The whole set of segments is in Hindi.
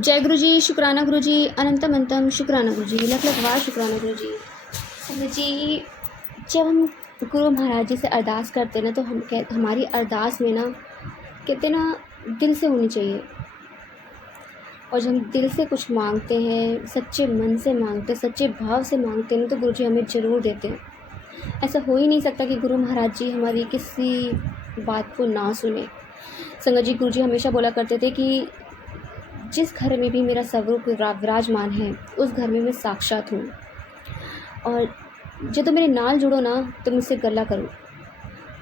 जय गुरु जी, शुक्राना गुरु जी, अनंतम अंतम शुक्राना गुरु जी, लख लख वार शुक्राना गुरु जी। संगत जी, जब हम गुरु महाराज जी से अरदास करते हैं ना, तो हमारी अरदास में ना कहते ना दिल से होनी चाहिए। और जब हम दिल से कुछ मांगते हैं, सच्चे मन से मांगते हैं, सच्चे भाव से मांगते हैं, तो गुरु जी हमें ज़रूर देते हैं। ऐसा हो ही नहीं सकता कि गुरु महाराज जी हमारी किसी बात को ना सुने। संगत जी, गुरु जी हमेशा बोला करते थे कि जिस घर में भी मेरा स्वरूप विराजमान है, उस घर में मैं साक्षात हूँ। और जो तो मेरे नाल जुड़ो ना, तो मुझसे गल्ला करो,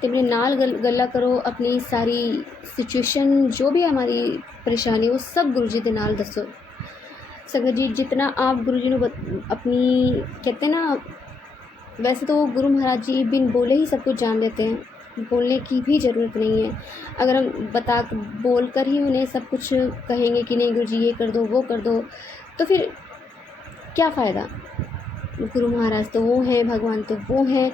तो मेरे नाल गल्ला करो। अपनी सारी सिचुएशन जो भी हमारी परेशानी, वो सब गुरु जी के नाल दसो। संगत जी, जितना आप गुरु जी ने अपनी कहते हैं ना, वैसे तो गुरु महाराज जी बिन बोले ही सब कुछ जान लेते हैं, बोलने की भी ज़रूरत नहीं है। अगर हम बोल कर ही उन्हें सब कुछ कहेंगे कि नहीं गुरु जी ये कर दो वो कर दो, तो फिर क्या फ़ायदा। गुरु महाराज तो वो हैं, भगवान तो वो हैं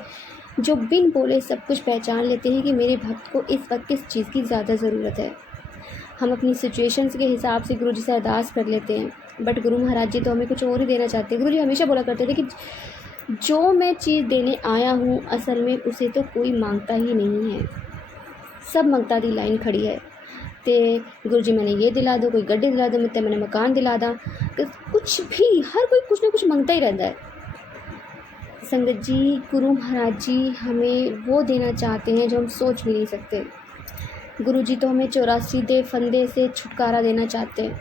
जो बिन बोले सब कुछ पहचान लेते हैं कि मेरे भक्त को इस वक्त किस चीज़ की ज़्यादा ज़रूरत है। हम अपनी सिचुएशंस के हिसाब से गुरु जी से अरदास कर लेते हैं, बट गुरु महाराज जी तो हमें कुछ और ही देना चाहते हैं। गुरु जी हमेशा बोला करते थे कि जो मैं चीज़ देने आया हूँ, असल में उसे तो कोई मांगता ही नहीं है, सब मंगता दी लाइन खड़ी है। तो गुरु जी मैंने ये दिला दो, कोई गड्डी दिला दो, मतलब मैंने मकान दिला दा, कुछ भी, हर कोई कुछ ना कुछ मंगता ही रहता है। संगत जी, गुरु महाराज जी हमें वो देना चाहते हैं जो हम सोच भी नहीं सकते। गुरु जी तो हमें 84 फंदे से छुटकारा देना चाहते हैं,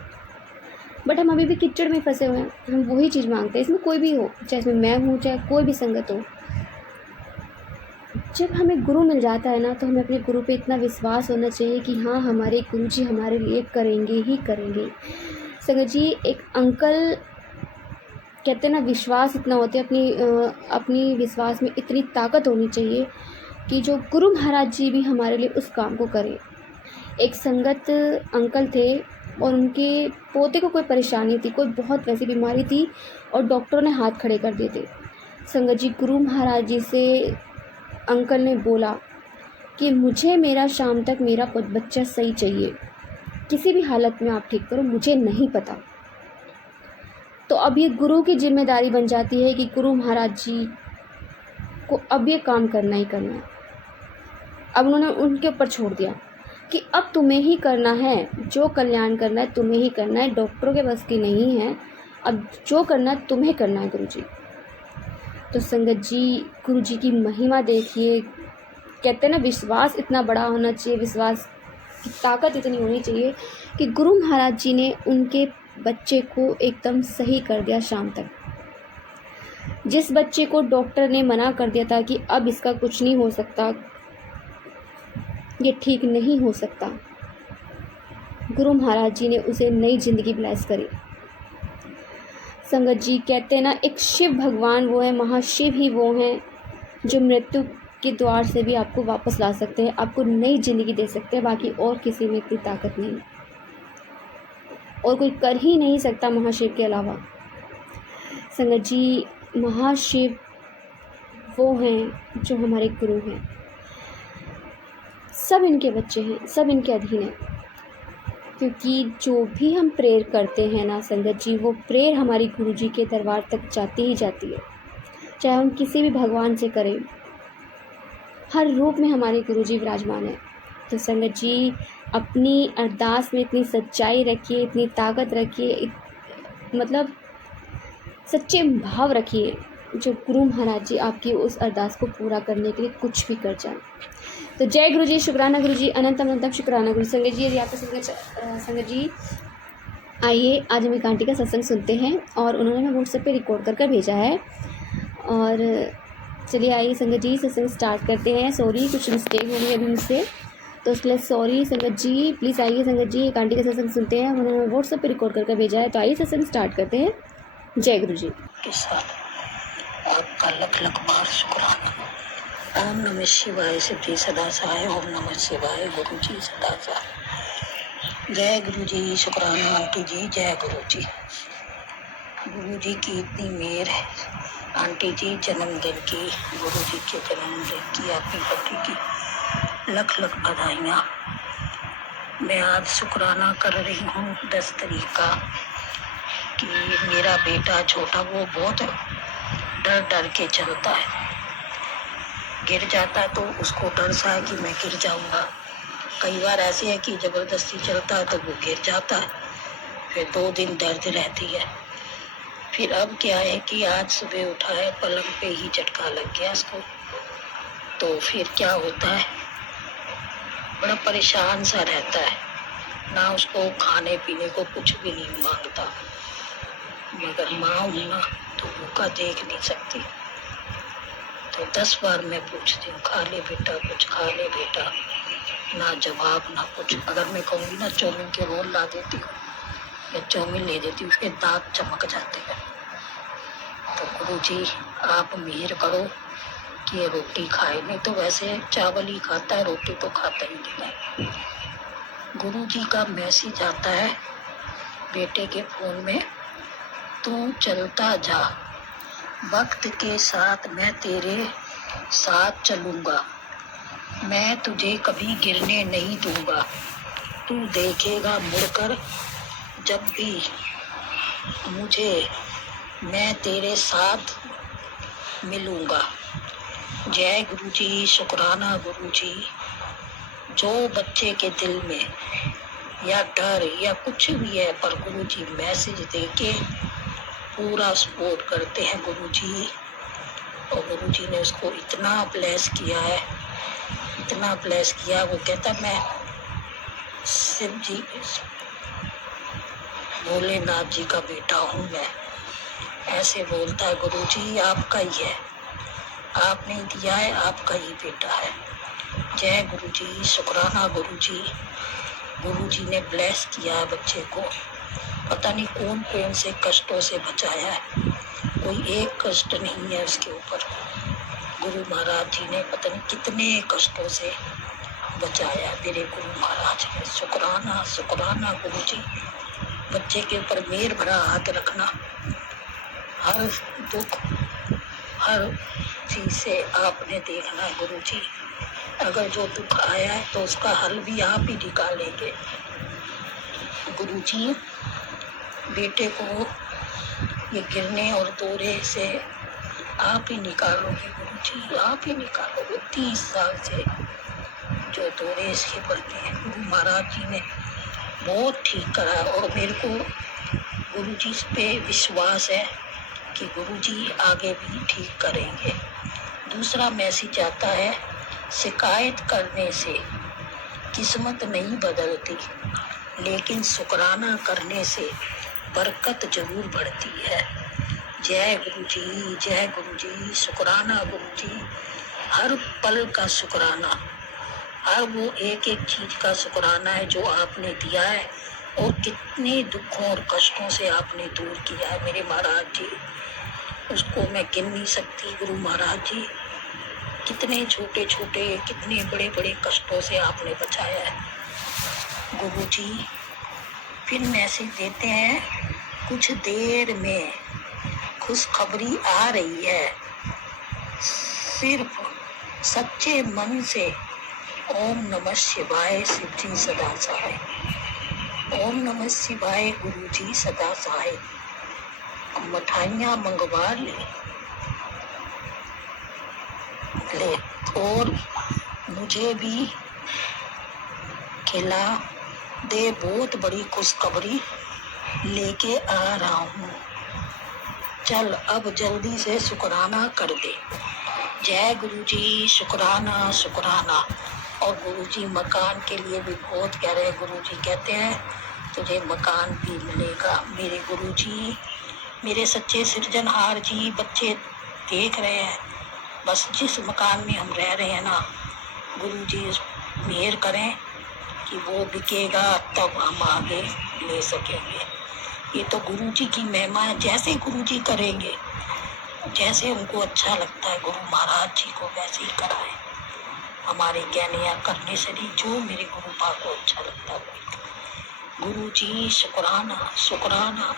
बट हम अभी भी कीचड़ में फंसे हुए हैं। हम वही चीज़ मांगते हैं, इसमें कोई भी हो, चाहे इसमें मैं हूँ, चाहे कोई भी संगत हो। जब हमें गुरु मिल जाता है ना, तो हमें अपने गुरु पे इतना विश्वास होना चाहिए कि हाँ, हमारे गुरु जी हमारे लिए करेंगे ही करेंगे। संगत जी, एक अंकल कहते हैं ना, विश्वास इतना होता है, अपनी विश्वास में इतनी ताकत होनी चाहिए कि जो गुरु महाराज जी भी हमारे लिए उस काम को करें। एक संगत अंकल थे और उनके पोते को कोई परेशानी थी, कोई बहुत वैसी बीमारी थी, और डॉक्टरों ने हाथ खड़े कर दिए थे। संगत जी, गुरु महाराज जी से अंकल ने बोला कि मुझे मेरा शाम तक मेरा बच्चा सही चाहिए, किसी भी हालत में आप ठीक करो, मुझे नहीं पता। तो अब ये गुरु की जिम्मेदारी बन जाती है कि गुरु महाराज जी को अब ये काम करना ही करना है। अब उन्होंने उनके ऊपर छोड़ दिया कि अब तुम्हें ही करना है, जो कल्याण करना है तुम्हें ही करना है, डॉक्टरों के बस की नहीं है, अब जो करना है तुम्हें करना है गुरु जी। तो संगत जी, गुरु जी की महिमा देखिए। कहते हैं ना, विश्वास इतना बड़ा होना चाहिए, विश्वास की ताकत इतनी होनी चाहिए कि गुरु महाराज जी ने उनके बच्चे को एकदम सही कर दिया शाम तक। जिस बच्चे को डॉक्टर ने मना कर दिया था कि अब इसका कुछ नहीं हो सकता, ये ठीक नहीं हो सकता, गुरु महाराज जी ने उसे नई जिंदगी ब्लेस करी। संगत जी, कहते हैं ना, एक शिव भगवान वो है, महाशिव ही वो हैं जो मृत्यु के द्वार से भी आपको वापस ला सकते हैं, आपको नई ज़िंदगी दे सकते हैं। बाकी और किसी में इतनी ताकत नहीं, और कोई कर ही नहीं सकता महाशिव के अलावा। संगत जी, महाशिव वो हैं जो हमारे गुरु हैं, सब इनके बच्चे हैं, सब इनके अधीन हैं। क्योंकि जो भी हम प्रेयर करते हैं ना संगत जी, वो प्रेयर हमारी गुरु जी के दरबार तक जाती ही जाती है, चाहे हम किसी भी भगवान से करें। हर रूप में हमारे गुरु जी विराजमान है। तो संगत जी, अपनी अरदास में इतनी सच्चाई रखिए, इतनी ताकत रखिए, मतलब सच्चे भाव रखिए, जो गुरु महाराज जी आपकी उस अरदास को पूरा करने के लिए कुछ भी कर जाए। तो जय गुरु जी, शुक्राना गुरु जी, अनंतम अनंतम शुक्राना गुरु। संगत जी, यदि आपको संगत जी, आइए आज हम एक आंटी का सत्संग सुनते हैं, और उन्होंने हमें व्हाट्सएप पे रिकॉर्ड कर भेजा है। और चलिए आइए संगत जी, सत्संग स्टार्ट करते हैं। सॉरी, कुछ मिस्टेक हो गई अभी मुझसे, तो उसके लिए सॉरी संगत जी। प्लीज़ आइए संगत जी, एक आंटी का सत्संग सुनते हैं, उन्होंने व्हाट्सएप पे रिकॉर्ड करके भेजा है। तो आइए सत्संग स्टार्ट करते हैं। जय गुरु जी। के साथ आपका लख लख बार शुक्राना। ओम नमः शिवाय, सिद्धि सदा सहाय। ओम नमः शिवाय, गुरु जी सदा सहाय। जय गुरु जी, शुक्राना आंटी जी, जय गुरु जी। गुरु जी की इतनी मेहर है आंटी जी, जन्मदिन की, गुरु जी के जन्मदिन की, आपकी पति की लख लख बधाइयाँ। मैं आज शुक्राना कर रही हूँ 10 तारीख का कि मेरा बेटा छोटा वो बहुत डर डर के चलता है। गिर जाता है तो उसको डर सा है कि मैं गिर जाऊंगा। कई बार ऐसे है कि ज़बरदस्ती चलता है तो वो गिर जाता है, फिर 2 दिन दर्द रहती है। फिर अब क्या है कि आज सुबह उठा है, पलंग पे ही झटका लग गया इसको। तो फिर क्या होता है, बड़ा परेशान सा रहता है, ना उसको खाने पीने को कुछ भी नहीं मांगता। मगर माँ हूँ ना तो भूखा देख नहीं सकती, तो 10 बार मैं पूछती हूँ, खा ले बेटा, कुछ खा ले बेटा। ना जवाब ना कुछ। अगर मैं कहूँगी ना चाउमीन के रोल ला देती हूँ या चाउमीन ले देती हूँ, उसके दांत चमक जाते हैं। तो गुरुजी आप मेहर करो कि ये रोटी खाए, नहीं तो वैसे चावल ही खाता है, रोटी तो खाता ही नहीं है। गुरुजी का मैसेज आता है बेटे के फोन में, तू चलता जा, वक्त के साथ मैं तेरे साथ चलूंगा, मैं तुझे कभी गिरने नहीं दूंगा, तू देखेगा मुड़कर जब भी मुझे, मैं तेरे साथ मिलूंगा। जय गुरुजी, शुक्राना गुरुजी। जो बच्चे के दिल में या डर या कुछ भी है, पर गुरुजी मैसेज देके पूरा सपोर्ट करते हैं गुरुजी। और गुरुजी ने उसको इतना ब्लेस किया है, इतना ब्लेस किया। वो कहता मैं शिव जी, भोलेनाथ जी का बेटा हूँ मैं, ऐसे बोलता है। गुरुजी आपका ही है, आपने दिया है, आपका ही बेटा है। जय गुरुजी, शुक्राना गुरुजी। गुरुजी ने ब्लेस किया है बच्चे को, पता नहीं कौन कौन से कष्टों से बचाया है, कोई एक कष्ट नहीं है उसके ऊपर। गुरु महाराज जी ने पता नहीं कितने कष्टों से बचाया है मेरे गुरु महाराज ने। शुक्राना शुक्राना गुरुजी। बच्चे के ऊपर मेहर भरा हाथ रखना, हर दुख हर चीज से आपने देखना है गुरुजी। अगर जो दुख आया है तो उसका हल भी आप ही निकालेंगे गुरुजी। बेटे को ये गिरने और दौरे से आप ही निकालोगे गुरुजी, आप ही निकालोगे। 30 साल से जो दौरे इसके पड़ते हैं, गुरु महाराज जी ने बहुत ठीक करा। और मेरे को गुरुजी पे विश्वास है कि गुरुजी आगे भी ठीक करेंगे। दूसरा मैसेज आता है, शिकायत करने से किस्मत नहीं बदलती, लेकिन शुक्राना करने से बरकत जरूर बढ़ती है। जय गुरुजी, जय गुरुजी, शुक्राना गुरुजी। हर पल का शुक्राना, हर वो एक एक चीज का शुक्राना है जो आपने दिया है, और कितने दुखों और कष्टों से आपने दूर किया है मेरे महाराज जी, उसको मैं गिन नहीं सकती। गुरु महाराज जी कितने छोटे छोटे कितने बड़े बड़े कष्टों से आपने बचाया है गुरु जी। फिर मैसेज देते हैं, कुछ देर में खुशखबरी आ रही है, सिर्फ सच्चे मन से ओम नमः शिवाय शिव जी सदा सहाय, ओम नमः शिवाय गुरु जी सदा सहाय। मिठाइयाँ मंगवा ले और मुझे भी खिला दे, बहुत बड़ी खुशखबरी लेके आ रहा हूँ, चल अब जल्दी से शुक्राना कर दे। जय गुरुजी, शुक्राना शुक्राना। और गुरुजी मकान के लिए भी बहुत कह रहे हैं। गुरुजी कहते हैं तुझे मकान भी मिलेगा मेरे गुरुजी। मेरे सच्चे सृजनहार जी, बच्चे देख रहे हैं, बस जिस मकान में हम रह रहे हैं ना, गुरुजी मेहर करें कि वो बिकेगा तब हम आगे ले सकेंगे। ये तो गुरुजी की महिमा है, जैसे गुरुजी करेंगे, जैसे उनको अच्छा लगता है गुरु महाराज जी को वैसे ही कराए। हमारे कहने या करने से नहीं, जो मेरे गुरु पाक को अच्छा लगता है। गुरु जी शुक्राना शुक्राना,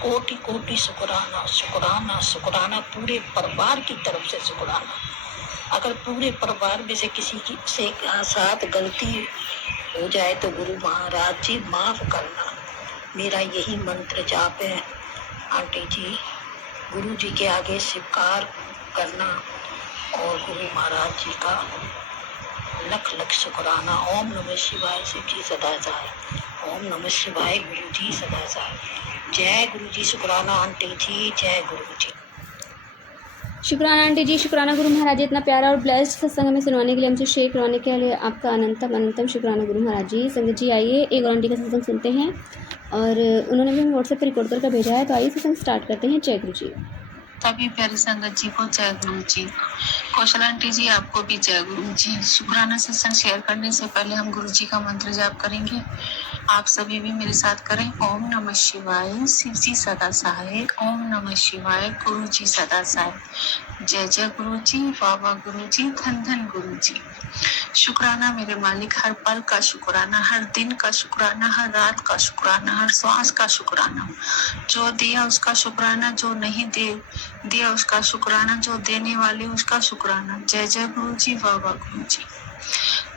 कोटि कोटि शुक्राना शुक्राना शुक्राना, पूरे परिवार की तरफ से शुक्राना। अगर पूरे परिवार में से किसी की से साथ गलती हो जाए तो गुरु महाराज जी माफ करना। मेरा यही मंत्र जाप है आंटी जी। गुरु जी के आगे स्वीकार करना और गुरु महाराज जी का लख लख शुक्राना। ओम नमः शिवाय शिव जी सदा सहाय। ओम नमः शिवाय गुरु जी सदा सहाय। जय गुरु जी। शुक्राना आंटी जी। जय गुरु जी। शुक्राना आंटी जी, शुक्राना गुरु महाराज जी, इतना प्यारा और ब्लेस्ड सत्संग हमें सुनवाने के लिए, हमसे शेयर करवाने के लिए आपका अनंतम अनंतम शुक्राना गुरु महाराज जी। संगत जी आइए एक और आंटी का सत्संग सुनते हैं, और उन्होंने भी व्हाट्सएप पर रिकॉर्ड करके भेजा है, तो आइए सत्संग स्टार्ट करते हैं। जय गुरु जी। सभी प्यारी संगत जी को जय गुरु जी। कौशल आंटी जी आपको भी जय गुरु जी। शुक्राना सत्संग शेयर करने से पहले हम गुरु जी का मंत्र जाप करेंगे। आप सभी भी मेरे साथ करें। ओम नमः शिवाय शिव जी सदा सहाय। ओम नमः शिवाय गुरु जी सदा सहाय। जय जय गुरु जी, बाबा गुरु जी, धन धन गुरु जी। शुक्राना मेरे मालिक, हर पल का शुक्राना, हर दिन का शुक्राना, हर रात का शुक्राना, हर श्वास का शुक्राना। जो दिया उसका शुक्राना, जो नहीं दिया उसका शुक्राना, जो देने वाले उसका शुक्राना। जय जय गुरु जी, बाबा गुरु जी।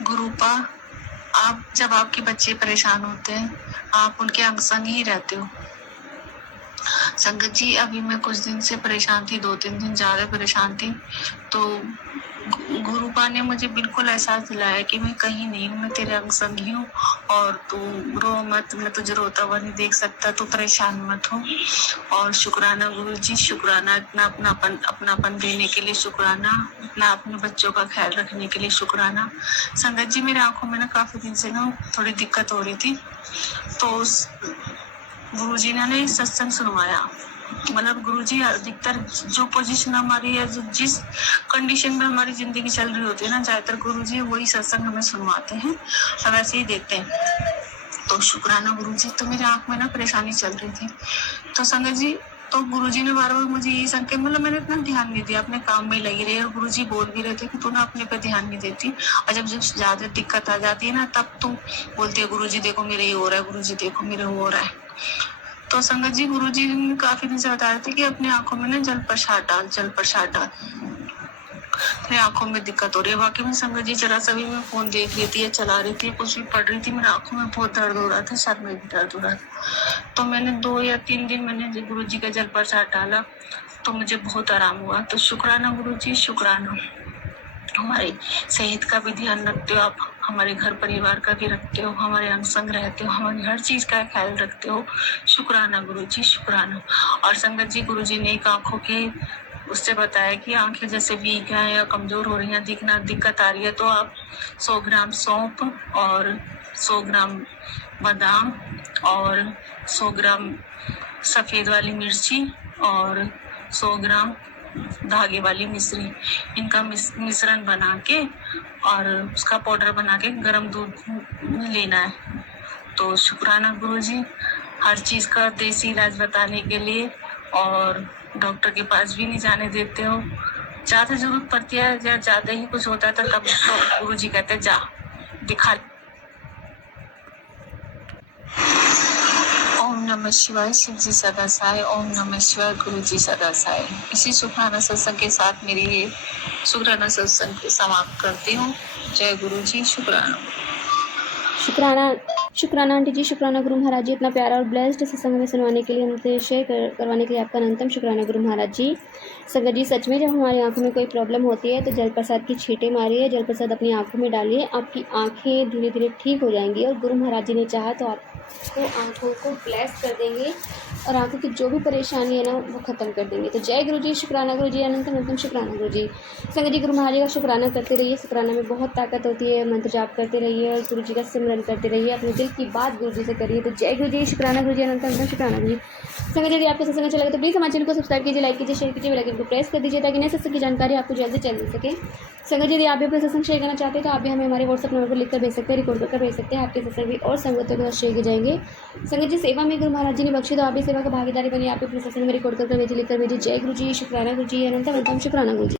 गुरुपा, आप जब आपके बच्चे परेशान होते हैं आप उनके अंग संग ही रहते हो। संगत जी अभी मैं कुछ दिन से परेशान थी, 2-3 दिन ज्यादा परेशान थी, तो गुरुपा ने मुझे बिल्कुल एहसास दिलाया कि मैं कहीं नहीं हूँ, मैं तेरे अंग संग ही हूँ और तू रो मत, मैं तुझे रोता हुआ नहीं देख सकता, तू परेशान मत हो। और शुक्राना गुरु जी, शुक्राना इतना अपनापन देने के लिए, शुक्राना इतना अपने बच्चों का ख्याल रखने के लिए, शुक्राना। संगत जी मेरे आंखों में ना काफी दिन से ना थोड़ी दिक्कत हो रही थी, तो गुरुजी ने सत्संग सुनवाया। मतलब गुरुजी अधिकतर जो पोजीशन हमारी है, जिस कंडीशन में हमारी जिंदगी चल रही होती है ना, ज्यादातर गुरुजी वही सत्संग हमें सुनवाते हैं और वैसे ही देते हैं। तो शुक्राना गुरुजी। तो मेरी आंख में ना परेशानी चल रही थी, तो संगत जी तो गुरुजी ने बार बार मुझे यही संकेत, मतलब मैंने इतना ध्यान नहीं दिया, अपने काम में लगी रही, और गुरुजी बोल भी रहे थे कि तू ना अपने पे ध्यान नहीं देती, और जब ज्यादा दिक्कत आ जाती है ना तब तू बोलती है गुरुजी देखो मेरे ये हो रहा है, गुरुजी देखो मेरे वो हो रहा है। तो संगत जी गुरुजी ने काफी दिन से बता रहे थे कि अपनी आंखों में ना जल प्रसाद डाल। मेरी आंखों में दिक्कत हो रही है। बाकी में संगत जी जरा सा भी मैं फोन देख रही थी या चला रही थी, कुछ भी पढ़ रही थी, मेरी आंखों में बहुत दर्द हो रहा था, सर में भी दर्द हो रहा था। तो मैंने 2 या 3 दिन मैंने गुरु जी का जल प्रसाद डाला, तो मुझे बहुत आराम हुआ। तो शुक्राना गुरु जी, शुक्राना। हमारी सेहत का भी ध्यान रखते हो आप, हमारे घर परिवार का भी रखते हो, हमारे अंग संग रहते हो, हमारी हर चीज का ख्याल रखते हो। शुक्राना गुरु जी, शुक्राना। और संगत जी गुरु जी ने एक आंखों के उससे बताया कि आंखें जैसे वीक हैं या कमजोर हो रही हैं, दिक्कत आ रही है, तो आप 100 ग्राम सौंफ और 100 ग्राम बादाम और 100 ग्राम सफेद वाली मिर्ची और 100 ग्राम धागे वाली मिश्री, इनका मिश्रण बना के और उसका पाउडर बना के गर्म दूध में लेना है। तो शुक्राना गुरुजी, हर चीज का देसी इलाज बताने के लिए, और डॉक्टर के पास भी नहीं जाने देते हो। ज्यादा जरूरत पड़ती है या ज्यादा ही कुछ होता है तो तब गुरुजी कहते हैं जा दिखा। ओम नमः शिवाय शिव जी सदा सहाय। ओम नमः शिवाय गुरु जी सदा सहाय। इसी शुक्राना सत्संग के साथ मेरी ये शुक्राना सत्संग समाप्त करती हूँ। जय गुरु जी, शुक्राना। शुक्राना आंटी जी, शुक्राना गुरु महाराज जी, इतना प्यारा और ब्लेस्ड सत्संग में सुनवाने के लिए, हमसे शेयर करवाने के लिए आपका अनंतम शुक्राना गुरु महाराज जी। संगत जी सच में जब हमारी आंखों में कोई प्रॉब्लम होती है तो जल प्रसाद की छींटे मारिए, जल प्रसाद अपनी आंखों में डालिए, आपकी आंखें धीरे धीरे ठीक हो जाएंगी, और गुरु महाराज जी ने चाहा तो आपको आंखों को ब्लेस कर देंगे और आंखों की जो भी परेशानी है ना वो ख़त्म कर देंगे। तो जय गुरु जी, शुक्राना गुरु जी, अनंतम अनंतम शुक्राना गुरु जी। संगत जी गुरु महाराज जी का शुक्राना करते रहिए, शुक्राना में बहुत ताकत होती है। मंत्र जाप करते रहिए और गुरु जी का सिमरन करते रहिए, अपने दिल की बात गुरु जी से करिए। तो जय गुरु जी, शुक्राना गुरु जी, अनंतम अनंतम शुक्राना गुरु जी। संगत जी यदि आपको सत्संग अच्छा लगे तो प्लीज़ हमारे चैनल को सब्सक्राइब कीजिए, लाइक कीजिए, शेयर कीजिए, बेल आइकन को प्रेस कर दीजिए ताकि नए सत्संग की जानकारी आपको जल्द से जल्द मिल सके। संगत जी यदि आप भी अपना सत्संग शेयर करना चाहते हैं तो आप भी हमें हमारे व्हाट्सएप नंबर पर लिखकर भेज सकते हैं, रिकॉर्ड कर भेज सकते हैं। आपके सत्संग भी और संगतों के साथ शेयर किए जाएंगे। संगत जी सेवा में गुरु महाराज जी ने बख्शी, तो आप भी सेवा का भागीदारी बनिए, आप भी अपने सत्संग में रिकॉर्ड कर भेजिए, लिखकर भेजिए। जय गुरु जी, शुक्राना गुरु जी, अनंतम अनंतम शुक्राना गुरु जी।